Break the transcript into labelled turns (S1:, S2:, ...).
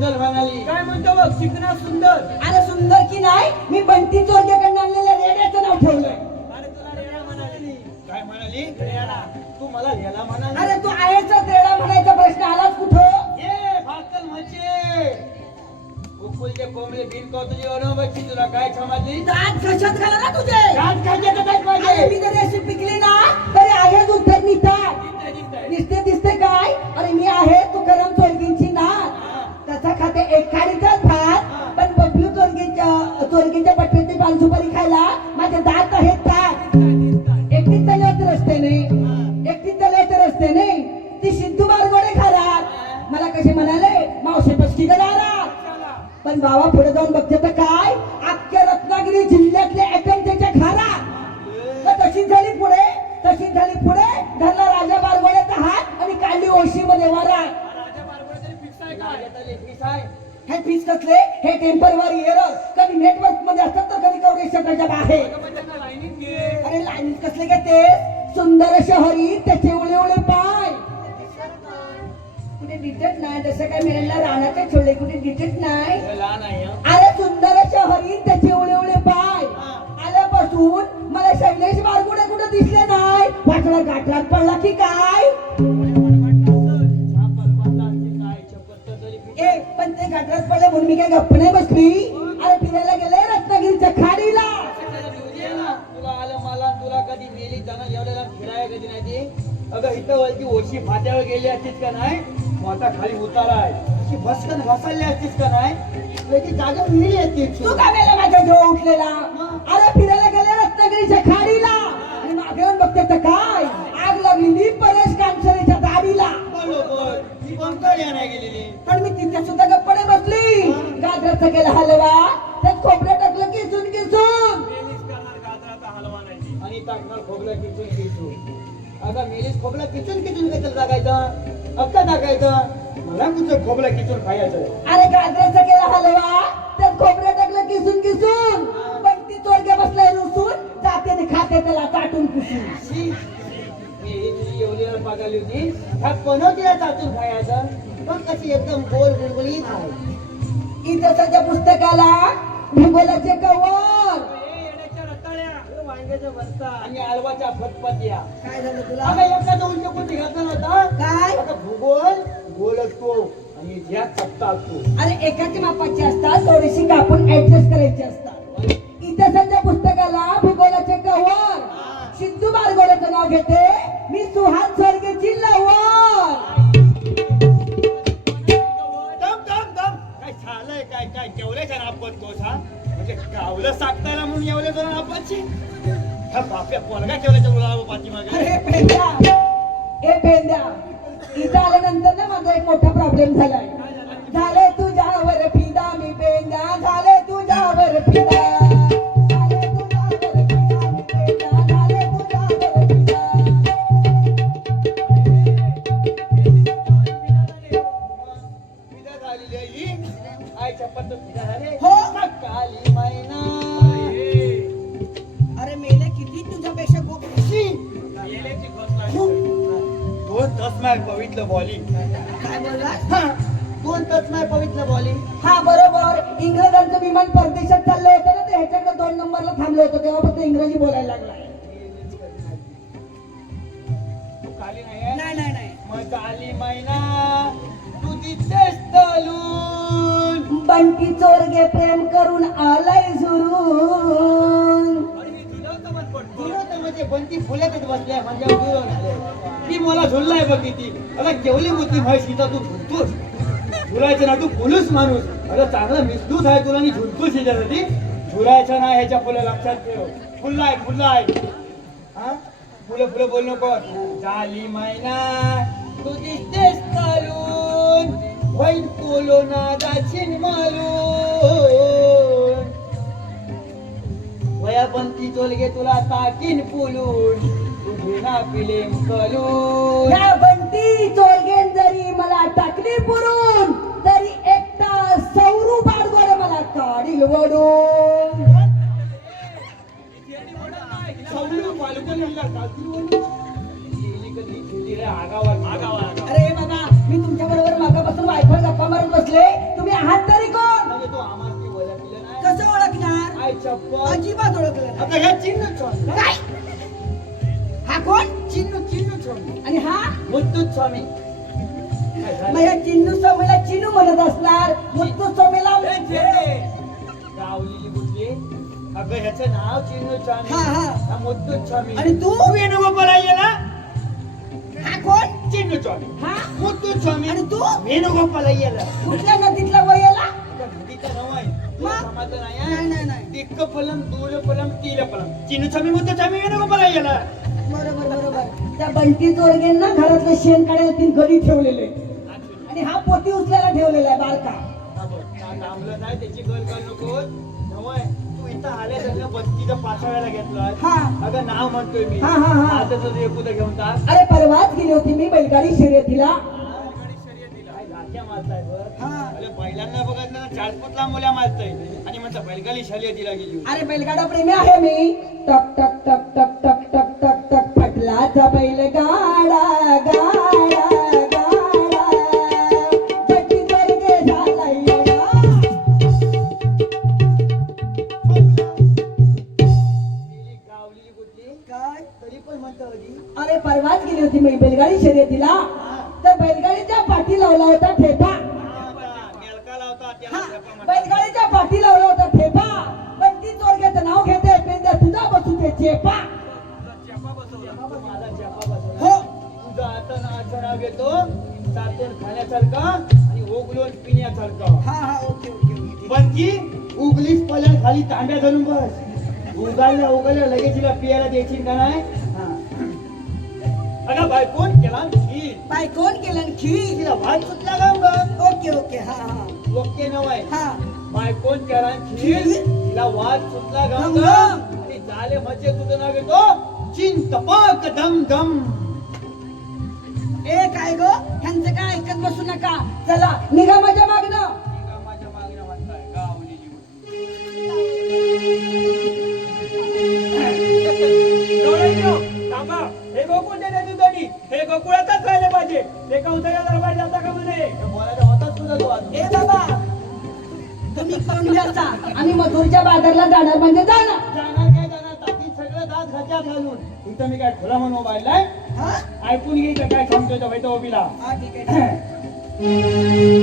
S1: बघ चिकना सुंदर.
S2: अरे सुंदर की नाही? मी बंटी आणलेल्या रेड्याचं नाव ठेवलंय.
S1: अरे तुला रेडा म्हणाली. काय म्हणाली? रेडा तू मला रेडा म्हणाली.
S2: अरे तू आहेच रेडा म्हणायचा प्रश्न आलाच कुठं?
S1: ये भाकल म्हणजे गोकुलचे कोंबडे बिनकाव तुझी अनुभवची तुला काय समजली
S2: दात कशात घाला ना तुझे. तशी झाली पुढे तशी झाली पुढे धरला राजा बारगोड्याचा हात आणि काढली ओशी मध्ये
S1: आहे.
S2: हे फीस कसले? हे टेम्परवारी एरर कधी नेटवर्कमध्ये असतात तर कधी कवरेज क्षेत्राच्या बाहेर. अरे लाईन कसले घेते सुंदर शहरी त्याचे उळे उळे पाय. कुठे डिटेट नाही जसं काय मिळाला रानाचे छोले कुठे डिटेट नाही. अरे सुंदर शहरी त्याचे उळे उळे पाय. आल्यापासून मला शैलेश बारगुडे कुठे दिसले नाही? वाटलं गाठरात पडला की काय? ए पण ते गाठरात पडले म्हणून मी काय गप्प नाही बसली. अरे फिरायला गेले रत्नागिरीच्या खाडीला.
S1: तुला आलं मला तुला कधी नेली जाणं एवढ्याला फिरायला कधी नाही ती अगं इथं वरती ओशी फाट्यावर गेली असतीस का नाही? मोठा खाली उतारा आहे अशी बसकन घसरली असतीस का नाही? जागा मिळली असती
S2: तू का मेला माझ्या जवळ उठलेला? रत्नागिरीच्या खाडीला. आणि मागे येऊन बघते तर काय? आग लागलेली परेश कांचरेच्या दाढीला.
S1: गेलेली?
S2: पण मी तिथे सुद्धा गप्पडे बसली. गाजराचा केला हलवा. त्यात खोबरं टाकलं किसून किसून.
S1: मेलीस करणार गाजराचा हलवा नाही. आणि टाकणार खोबरं किचून किचून अगं मेलीस खोबरं किचून किचून कसं टाकायचं? अक्का टाकायचं? मला तुझं किचून खायचं?
S2: अरे गाजराचा केला हलवा. त्यात खोबरं टाकलं किसून किसून. आणि खाते त्याला चाटून पुसून
S1: एवढी बघाली होती. खायचं. पण कशी एकदम गोल गुलगुलीत आहे
S2: इतिहासाच्या पुस्तकाला भूगोलाचे कवर
S1: वांग्याच्या भरता आणि
S2: काय झालं तुला?
S1: अगं एखादं उलट कुठे घातला नव्हता?
S2: काय?
S1: भूगोल गोल असतो. आणि ह्या चपटा असतो.
S2: अरे एकाच्या मापाची असतात थोडीशी कापून ऍडजस्ट करायची असतात. कवर सिद्धू बारगोड्याचं नाव घेते. मी स्वर्गेची लवर
S1: दम दम दम. काय झालंय काय काय? जेवढे जण आपतोस हा? म्हणजे गावलं साकतायला म्हणून एवढे जण आपतची हा बाप्या पोरगा ठेवल्याच्या मुलाला पाठीमागे?
S2: अरे पेंद्या. ए पेंद्या. इथं आल्यानंतर ना माझा एक मोठा प्रॉब्लेम झालाय. झाले? तुझ्यावर फिदा मी पेंद्या. झाले तुझ्यावर फिदा.
S1: तसमाय पवित्र बॉली.
S2: काय बोलला?
S1: हा दोन तसमाय पवित्र बॉली?
S2: हा बरोबर. इंग्रजांचं विमान परदेशात चाललं होतं ना ते ह्याच्याकडे दोन नंबरला थांबलं होतं तेव्हा फक्त इंग्रजी बोलायला लागलाय.
S1: तू काली नाही?
S2: नाही नाही नाही.
S1: मग काली मैना. तू दिसतेस तलून.
S2: बंटी चोरगे प्रेम करून आलाय झुरून
S1: झुलवतं म्हणजे बंती फुल्यातच बसल्या म्हणजे झुलवून ती मला झुललाय बघ किती. अरे केवली होती म्हैस सीता तू झुलतोस. झुलायचं ना तू फुलूस माणूस. अरे चांगला मिसलूच आहे तुला आणि झुलतोस ह्याच्यासाठी झुलायचं ना ह्याच्या फुलं लक्षात ठेव. फुललाय फुललाय. हा? फुलं फुलं बोल नको झाली मैना. तू दिसतेस चालून वैन कोलो ना दाचिन मालून चोल चोलगे तुला ताकीन पुलून तुझे कलून
S2: या बंटी चोरगेन जरी मला टाकली पुरून तरी एकटा सौरू बाडगोडे मला काढील वडून. अरे बाबा मी तुमच्या बरोबर मागापासून वायफळ गप्पा मारत बसले. तुम्ही आहात तरी कोण?
S1: म्हणजे तू काय चप्पल
S2: अजिबात ओळखलं.
S1: आता चिन्ह
S2: काय? कोण?
S1: चिन्ह चिन्ह स्वामी.
S2: आणि हा?
S1: मुत्तूत स्वामी. काय झालं?
S2: मग या चिन्नू स्वामीला चिन्नू म्हणत असणार. मुत्तू स्वामीला
S1: ए, छे! गावलेली अगं ह्याचं नाव चिन्ह स्वामी.
S2: हा, हा.
S1: हा मुत्तूत स्वामी.
S2: आणि तू?
S1: वेणुगोपाला गेला
S2: हा कोण?
S1: चिन्ह स्वामी.
S2: हा?
S1: मुत्तूत स्वामी.
S2: आणि तू?
S1: वेणुगोपाला गेला
S2: कुठल्या नदीतला वयला
S1: नदीचं नाव आहे. तुला
S2: मग?
S1: समाधान आहे,
S2: नाही? नाही, नाही.
S1: तिक्क फलम दूर फलम तील फलम. चिन्ह स्वामी मुत्तूत स्वामी वेणुगोपाला गेला
S2: बरोबर बरोबर. त्या बंटी चोरगेंना घरातलं शेण काढायला तीन घरी ठेवलेले आणि हा पोती उचलायला ठेवलेला आहे बारका.
S1: बघ, का लांबलं नाही त्याची गल कर नको नवय तू इथं पाचाव्याला
S2: हा.
S1: अगं नाव म्हणतोय मी
S2: हा, हा, हा.
S1: आता तुझं घेऊन टाक.
S2: अरे परवाच गेली होती मी बैलगाडी शर्यतीला.
S1: काय लाक्या मारताय बरं?
S2: हा.
S1: बघत ना चार फूट लांब मुल्या मारतय आणि म्हणता बैलगाडी शर्यतीला गेली होती.
S2: अरे बैलगाडा प्रेमी आहे मी टक टक टक टक टक टक टक टक पटलाचा बैलगाडा
S1: होता
S2: ठेपा. बैलगाडीच्या पाठी लावला होता ठेपा पण ती चोरग्याचं नाव घेते पेंद्या तुझा बसू ते चेपा.
S1: तू.
S2: हो
S1: तुझं आता नाचं नाव घेतो चाटून खाण्यासारखं आणि ओगलून पिण्यासारखं
S2: हा हा ओके ओके
S1: बनकी उगलीस पल्या खाली तांब्या धरून बस उगायला उगायला लगेच तिला पियाला द्यायची का नाही. अगं बाय कोण केला खीर.
S2: बाय कोण केलं खीर.
S1: तिला भात सुटला का उगा?
S2: ओके ओके हा हा.
S1: ओके नवाय
S2: हा.
S1: बाय कोण केला खीर.
S2: खीर?
S1: तिला वाद सुटला का
S2: गम
S1: उगा?
S2: गम.
S1: आणि झाले म्हणजे तुझं नाव घेतो. चिंतपाक दम दम.
S2: ए काय ग? ह्यांचं काय ऐकत बसू नका. चला निघा ए बाबा तुम्ही कोण घ्यायचा आम्ही मथुरच्या बाजारला जाणार म्हणजे जाणार
S1: जाणार काय जाणार? सगळं दात घाच्यात घालून. इथं मी काय खुला म्हणून
S2: हा?
S1: ऐकून घे इथं काय सांगतोय तो भाई तो उभीला.
S2: हा ठीक आहे.